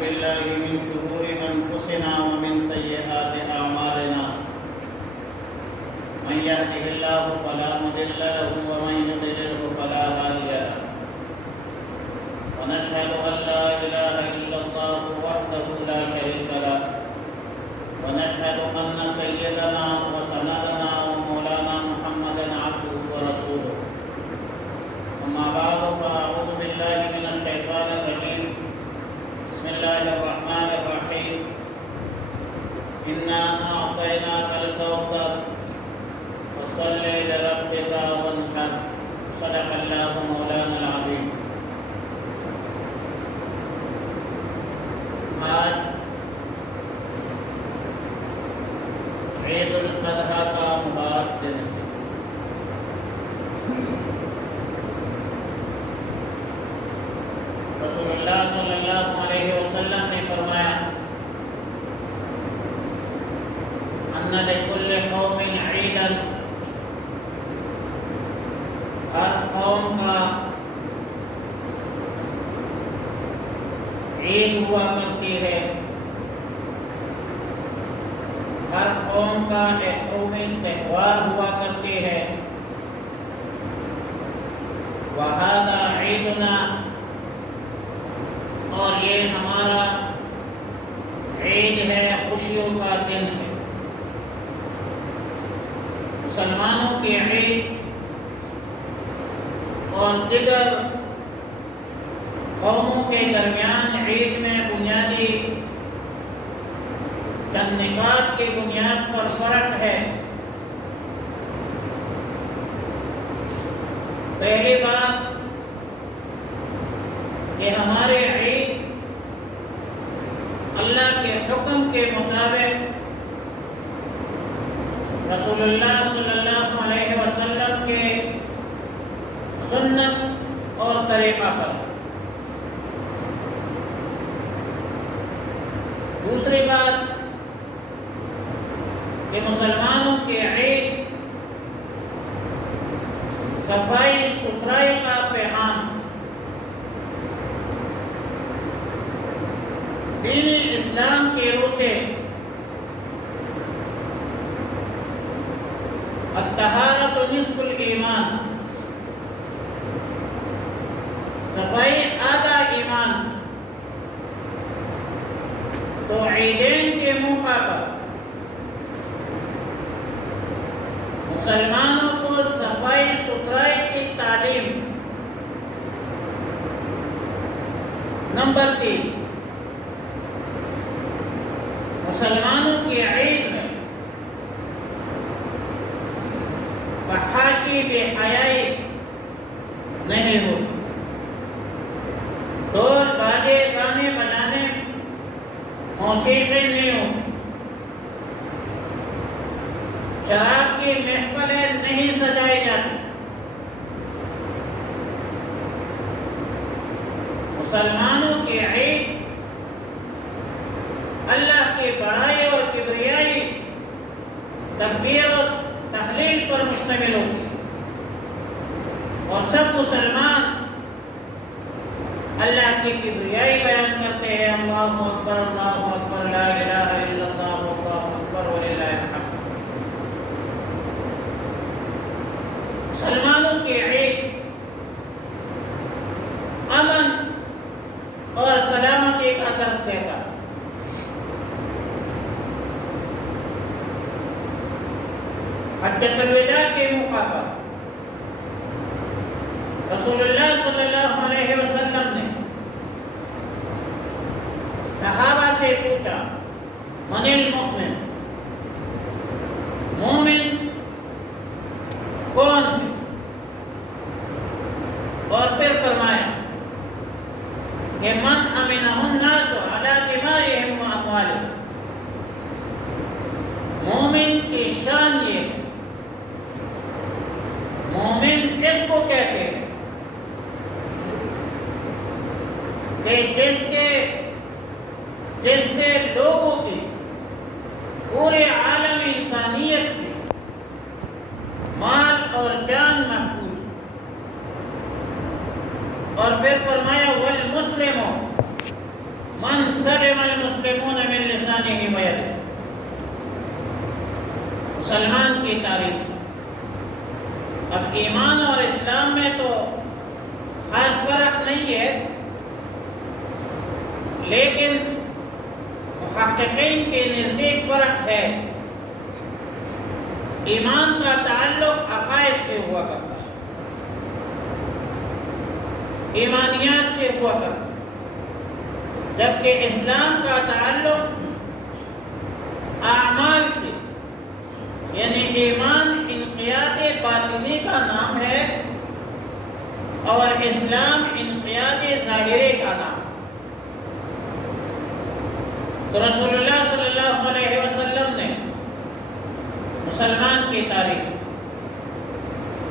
بالله من شرور أنفسنا ومن سيئات أعمالنا من يهده الله فلا مضل له ومن يضلل فلا هادي له ونشهد أن لا إله إلا الله وحده لا شريك له ونشهد أن سيدنا وسندنا ومولانا محمدا عبده ورسوله أما بعد فأعوذ بالله من الشيطان الرجيم بسم الله الرحمن الرحيم إنا أعطيناك الكوثر فصل لربك وانحر صدق الله مولانا العظيم. آج عید الاضحیٰ کا مبارک دن ہے. رسول اللہ صلی اللہ علیہ وسلم نے فرمایا ان لکل قوم عیدا، ہر قوم کا عید ہوا کرتی ہے، ہر قوم کا ایک قومی تہوار ہوا کرتی ہے. وَهَذَا عِيدُنَا، اور یہ ہمارا عید ہے، خوشیوں کا دن ہے. مسلمانوں کی عید اور دیگر قوموں کے درمیان عید میں بنیادی چند نکات کی بنیاد پر فرق ہے. پہلی بات کہ ہمارے عید اللہ کے حکم کے مطابق رسول اللہ صلی اللہ علیہ وسلم کے سنت اور طریقہ پر. دوسری بات کہ مسلمانوں کی عید صفائی ستھرائی کا پیغام. دین اسلام کی روح سے الطہارۃ نصف الایمان، صفائی آدھا ایمان. تو عیدین کے موقع پر مسلمانوں کو صفائی ستھرائی کی تعلیم. نمبر 3، مسلمانوں کی عید میں فحاشی بے حیائی نہیں ہو. ڈھول باجے گانے بجانے موسیقی نہیں ہو. شراب کی محفلیں نہیں سجائی جاتی. مسلمانوں کی عید اللہ کی بڑائی اور کبریائی، تکبیر اور تحلیل پر مشتمل ہوتی ہے، اور سب مسلمان اللہ کی کبریائی بیان کرتے ہیں. اللہ اکبر اللہ اکبر لا الہ الا اللہ اللہ اکبر وللہ الحمد. مسلمانوں کی عید امن اور سلامتی کا درس دیتا. حجۃ الوداع کے موقع پر رسول اللہ صلی اللہ علیہ وسلم نے صحابہ سے پوچھا من المؤمن، مومن کون ہے؟ اور پھر فرمایا کہ من امنہ الناس علی دمائهم و اموالهم. مومن کی شان یہ ہے، مومن اس کو کہتے ہیں کہ جس سے لوگوں کی، پورے عالم انسانیت کی مال اور جان محفوظ. اور پھر فرمایا والمسلم من سلم المسلمون من لسانه ويده. مسلمان کی تعریف. اب ایمان اور اسلام میں تو خاص فرق نہیں ہے، لیکن محققین کے نزدیک فرق ہے. ایمان کا تعلق عقائد سے ہوا کرتا ہے، ایمانیات سے ہوا کرتا ہے، جبکہ اسلام کا تعلق اعمال سے، یعنی ایمان انقیاد باطنی کا نام ہے اور اسلام انقیاد ظاہری کا نام. تو رسول اللہ صلی اللہ علیہ وسلم نے مسلمان کی تعریف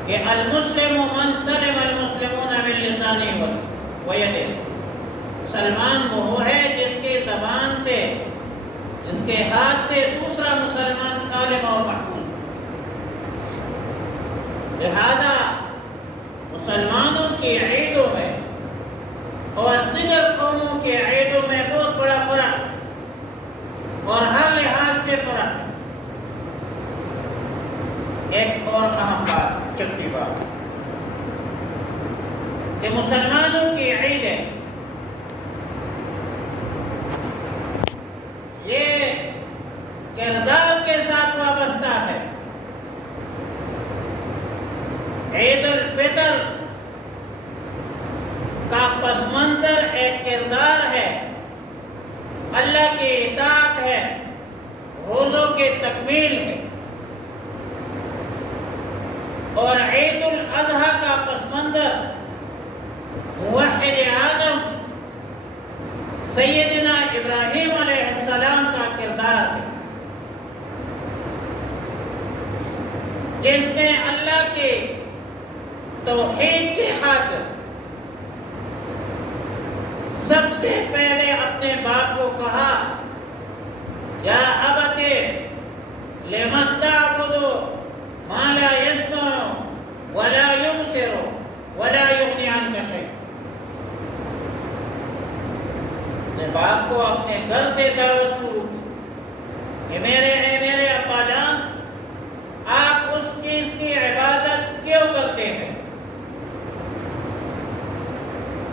کہ المسلم من سلم المسلمون من لسانه ویده. مسلمان وہ ہے جس کے زبان سے، جس کے ہاتھ سے دوسرا مسلمان سالم اور محفوظ. لہذا مسلمانوں کی عیدوں میں اور دیگر قوموں کی عیدوں میں بہت بڑا فرق اور ہر لحاظ سے فرق. ایک اور اہم بات، چٹی بات، کہ مسلمانوں کی عیدیں یہ کردار کے ساتھ وابستہ ہے. عید الفطر کا پس منظر ایک کردار ہے، اللہ کی اطاعت ہے، روزوں کی تکمیل ہے. اور عید الاضحیٰ کا پس منظر موحد اعظم سیدنا ابراہیم علیہ السلام کا کردار ہے، جس نے اللہ کے توحید کی خاطر سب سے پہلے اپنے باپ کو کہا یا ابت لم تعبد ما لا يسمع ولا يبصر ولا يغني عنك شيئا. اپنے باپ کو اپنے گھر سے دعوت شروع کی کہ میرے ابا جان، آپ اس چیز کی عبادت کیوں کرتے ہیں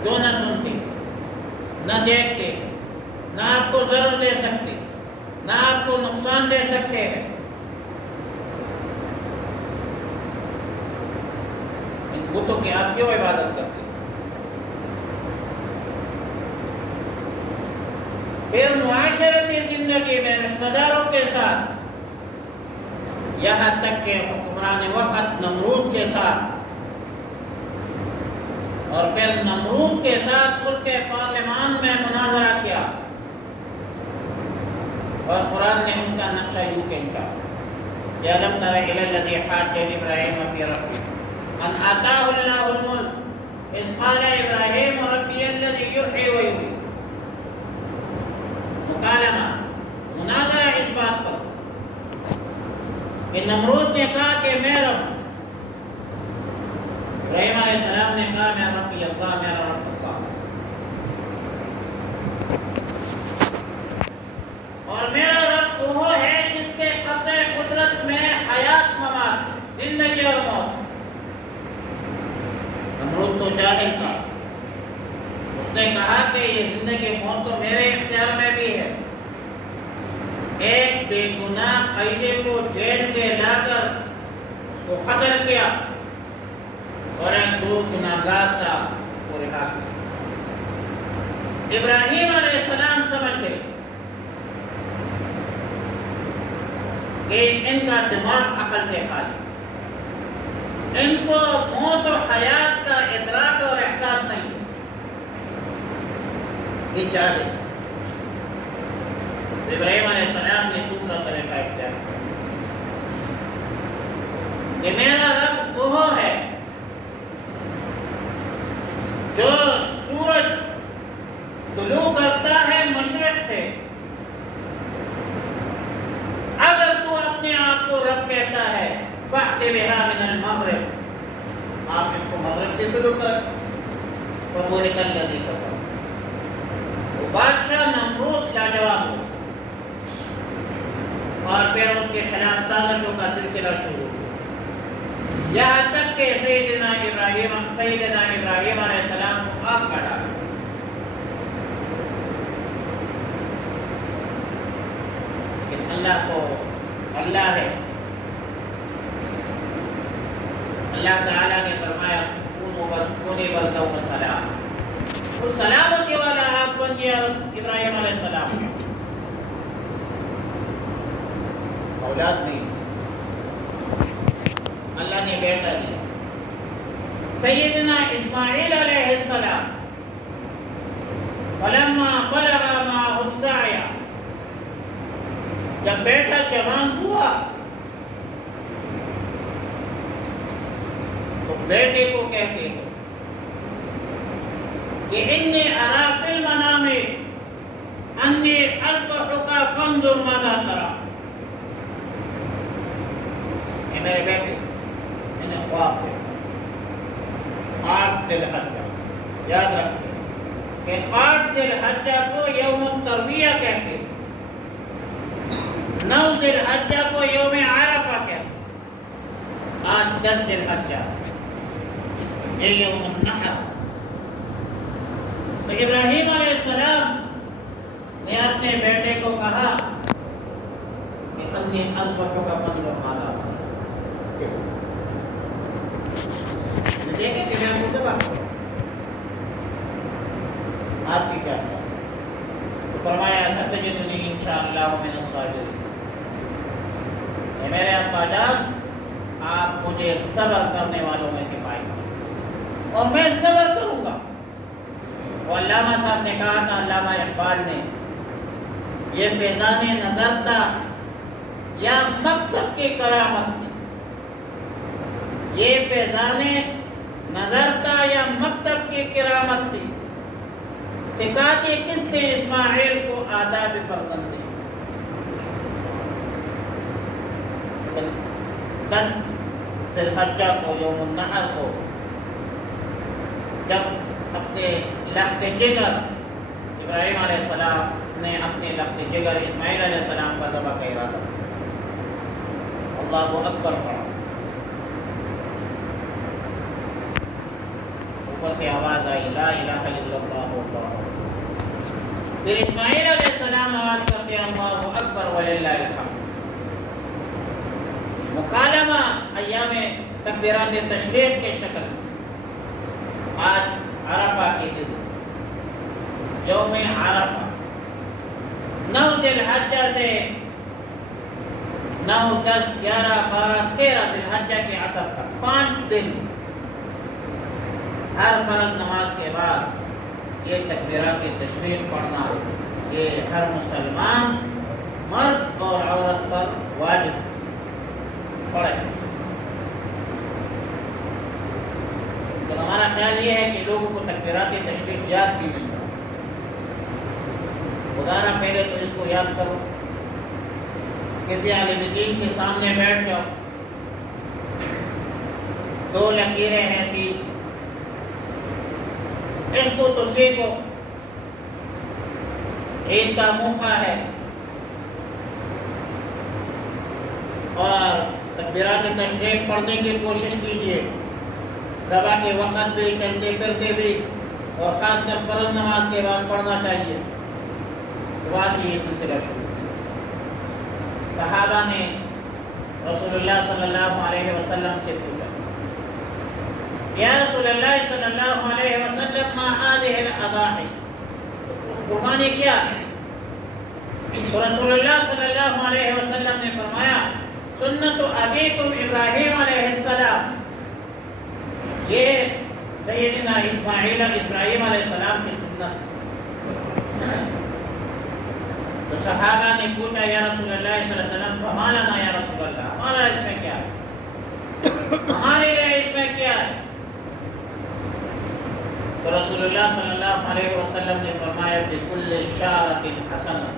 جو نہ سنتی، نہ دیکھتے، نہ آپ کو ضرر دے سکتے، نہ آپ کو نقصان دے سکتے ہیں. ان بتوں کی آپ کیوں عبادت کرتے ہیں؟ پھر معاشرتی زندگی میں رشتہ داروں کے ساتھ، یہاں تک کہ حکمران وقت نمرود کے ساتھ، اور پھر نمرود کے ساتھ اس کے پارلیمان میں مناظرہ کیا، اور قرآن نے اس کا نقشہ یوں کہا کہ الم تر الی الذی حاج ابراہیم فی ربہ ان آتاہ اللہ الملک اذ قال ابراہیم ربی الذی یحیی و یمیت. مکالمہ، مناظرہ اس بات پر کہ نمرود نے کہا کہ میں رب، ابراہیم علیہ السلام نے کہا میں ربی اللہ، میرا رب اللہ. اور میرا رب وہ ہے جس کے قبضہ قدرت میں حیات ممات، زندگی اور موت. نمرود تو جاہل تھا، اس نے کہا کہ یہ زندگی موت تو میرے اختیار میں بھی ہے. ایک بے گناہ قیدی کو جیل سے لا کر اس کو قتل کیا، اور ایک دور گناہگار تھا وہ رہا کیا. ابراہیم علیہ السلام سمجھ گئے کہ ان کا دماغ عقل سے خالی، ان کو موت و حیات کا ادراک اور احساس نہیں ہے. یہ چاہتے ابراہیم علیہ السلام نے دوسرا طریقہ اختیار کیا کہ میرا رب وہ ہے جو سورج طلوع کرتا ہے مشرق سے. اگر تو اپنے آپ کو رب کہتا ہے فَأْتِ بِهَا مِنَ الْمَغْرِبِ، آپ اس کو مغرب سے طلوع کریں. وَبُورِكَ الَّذِي كَفَرَ. وہ بادشاہ نمرود اور پھر اس کے خلاف سازشوں کا سلسلہ شروع ہوا، یہاں تک کہ سیدنا ابراہیم علیہ السلام کو آگ کا ڈالا۔ لیکن اللہ کو اللہ ہے، اللہ تعالیٰ نے فرمایا کونی بلدہ و سلام، وہ سلامتی والا آگ بن گیا ابراہیم علیہ السلام۔ اولاد نہیں، اللہ نے بیٹا دیا سیدنا اسماعیل علیہ السلام۔ فلما بلغ معه السعي، جب بیٹا جوان ہوا تو بیٹے کو کہتے ہیں کہ انی ارا فی المنام انی اذبحک فانظر ماذا ترى، اے میرے بیٹے میں نے خواب دیکھا، 8 ذی الحجہ، یاد رکھیں کہ 8 ذی الحجہ کو یوم الترویہ کہتے ہیں، 9 ذی الحجہ کو یوم عرفہ کہتے ہیں، آج 10 ذی الحجہ یہ یوم النحر۔ تو ابراہیم علیہ السلام نے اپنے بیٹے کو کہا کہ انی اذبحک فانظر ماذا ترى، دیکھیں کہ میں آپ کو ذبح کروں، آپ کی کیا ہے؟ تو فرمایا ستجدنی انشاءاللہ من الصابرین، اے میرے ابا جان آپ مجھے صبر کرنے والوں میں سے پائیں گے اور میں صبر کروں گا۔ وہ علامہ صاحب نے کہا تھا، علامہ اقبال نے، یہ فیضان نظر تھا یا مکتب کی کرامت تھی، یہ فیضان نظر تھا یا مکتب کی کرامت تھی، سکھاتی کس نے اسماعیل کو آداب فرزندی۔ 10 ذی الحجہ کو یوم النحر کو جب اپنے لخت جگر ابراہیم علیہ السلام نے اپنے لخت جگر اسماعیل علیہ السلام کا ذبح کا ارادہ کیا، اللہ اکبر پڑھا، اوپر سے آواز آئی لا الہ الا اللہ اللہ، پھر اسماعیل علیہ السلام آواز کرتے اللہ اکبر وللہ الحمد۔ مکالمہ ایام تکبیرات تشریق کے شکل میں آج عرفہ کے دن یوم عرفہ 9 ذی الحجہ سے 9، 10، 11، 12، 13 ذی الحجہ کے عصر تک 5 دن ہر فرض نماز کے بعد یہ تکبیرات تشریق پڑھنا یہ ہر مسلمان مرد اور عورت پر واجب پڑھے۔ تو ہمارا خیال یہ ہے کہ لوگوں کو تکبیرات تشریق یاد بھی نہیں کرو، خدا نہ پہلے تو اس کو یاد کرو، کسی عالم دین کے سامنے بیٹھ جاؤ، 2 لکیریں ہیں 3، اس کو تو سیکھو، عید کا موقع ہے اور تکبیرات تشریق پڑھنے کی کوشش کیجیے، صبح کے وقت بھی، چلتے پھرتے بھی، اور خاص کر فرض نماز کے بعد پڑھنا چاہیے۔ دعا سے یہ سلسلہ شروع، صحابہ نے رسول اللہ صلی اللہ علیہ وسلم سے پوچھا، یا رسول اللہ صلی اللہ علیہ وسلم ما هذه الاضاحی، قربانی کیا ہے؟ تو رسول اللہ صلی اللہ علیہ وسلم نے فرمایا سنت ابیکم ابراہیم علیہ السلام، یہ سیدنا ابراہیم علیہ السلام کی سنت۔ تو صحابہ نے پوچھا یا رسول اللہ صلی اللہ علیہ وسلم فما لنا یا رسول اللہ، ہمارا اس میں کیا ہے، ہمارے لیے اس میں کیا ہے؟ تو رسول اللہ صلی اللہ علیہ وسلم نے فرمایا بِكُلِّ شَعْرَةٍ حَسَنَةٍ،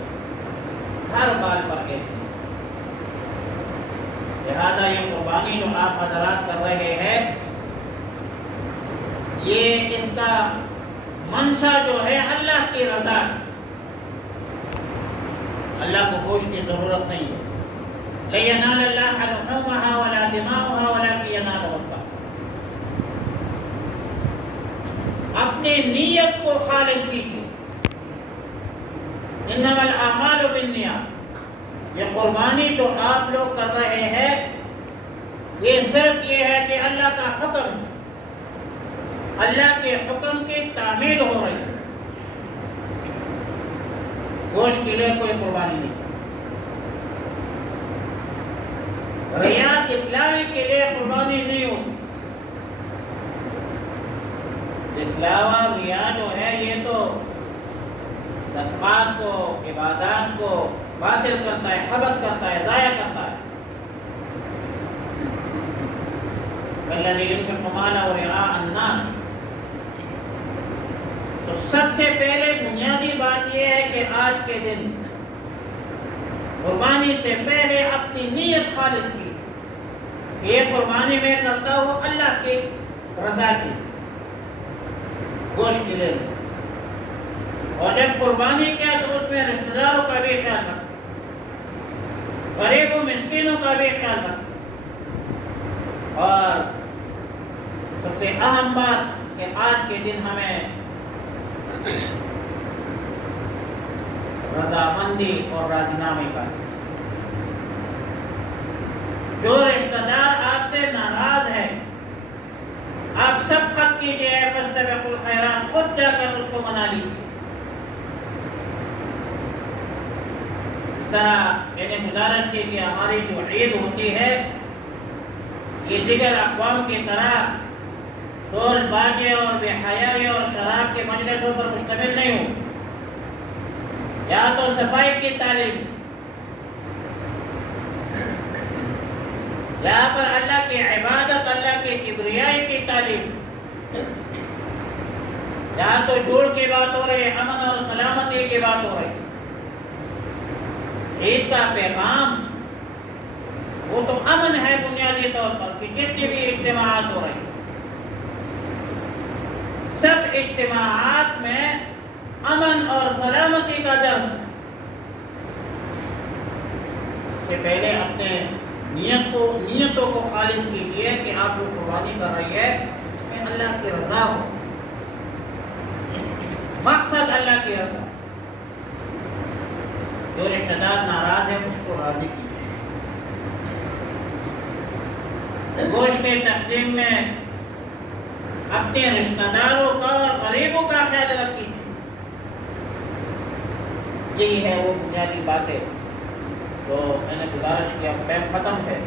ہر بال پر ایک۔ لہذا یہ قربانی جو آپ حضرات کر رہے ہیں، یہ اس کا منشا جو ہے اللہ کی رضا، اللہ کو گوشت کی ضرورت نہیں ہے، لن ينال الله لحومها ولا دماؤها ولكن يناله التقوى. اپنی نیت کو خالص کیجیے. انما الاعمال بالنیات. یہ قربانی جو آپ لوگ کر رہے ہیں یہ صرف یہ ہے کہ اللہ کا حکم، اللہ کے حکم کی تعمیل ہو رہی ہے. گوشت کے لیے کوئی قربانی نہیں. ریا دکھلاوے کے لیے قربانی نہیں ہوتی. دکھلاوا ریا جو ہے یہ تو صدقات کو، عبادات کو باطل کرتا ہے، حبط کرتا ہے، ضائع کرتا ہے. الذي ينفق ماله رئاء الناس. تو سب سے پہلے بنیادی بات یہ ہے کہ آج کے دن قربانی سے پہلے اپنی نیت خالص کی. یہ قربانی میں کرتا ہوں اللہ کی رضا کی، گوشت کے لیے. اور جب قربانی کیا تو اس میں رشتہ داروں کا بھی خیال رکھ، غریبوں مسکینوں کا بھی خیال رکھ. اور سب سے اہم بات کہ آج کے دن ہمیں رضامندی اور راضی نامے کا. جو رشتہ دار آپ سے ناراض ہے آپ سبقت کیجیے، فاستبقوا الخیرات، خود جا کر اس کو منا لیجیے. اس طرح میں نے گزارش کی کہ ہماری جو عید ہوتی ہے یہ دیگر اقوام کی طرح ڈھول باجے اور بے حیائی اور شراب کے مجلسوں پر مشتمل نہیں ہو. یا تو صفائی کی تعلیم، یہاں پر اللہ کی عبادت، اللہ کی کبریائی کی تعلیم. یہاں تو جوڑ کی بات ہو رہی ہے، امن اور سلامتی کی بات ہو رہی ہے. عید کا پیغام وہ تو امن ہے بنیادی طور پر کہ جتنی بھی اجتماعات ہو رہی ہیں سب اجتماعات میں امن اور سلامتی کا درس ہے. کہ پہلے اپنے نیتوں کو خالص کیجیے کہ آپ جو قربانی کر رہی ہے کہ اللہ کی رضا ہو. مقصد اللہ کی رضا. جو رشتہ دار ناراض ہے اس کو راضی کیجیے. گوشت کے تقسیم میں اپنے رشتہ داروں کا اور غریبوں کا خیال رکھیے. یہی ہے وہ بنیادی باتیں جو میں نے گزارش کیا. ٹائم ختم ہے.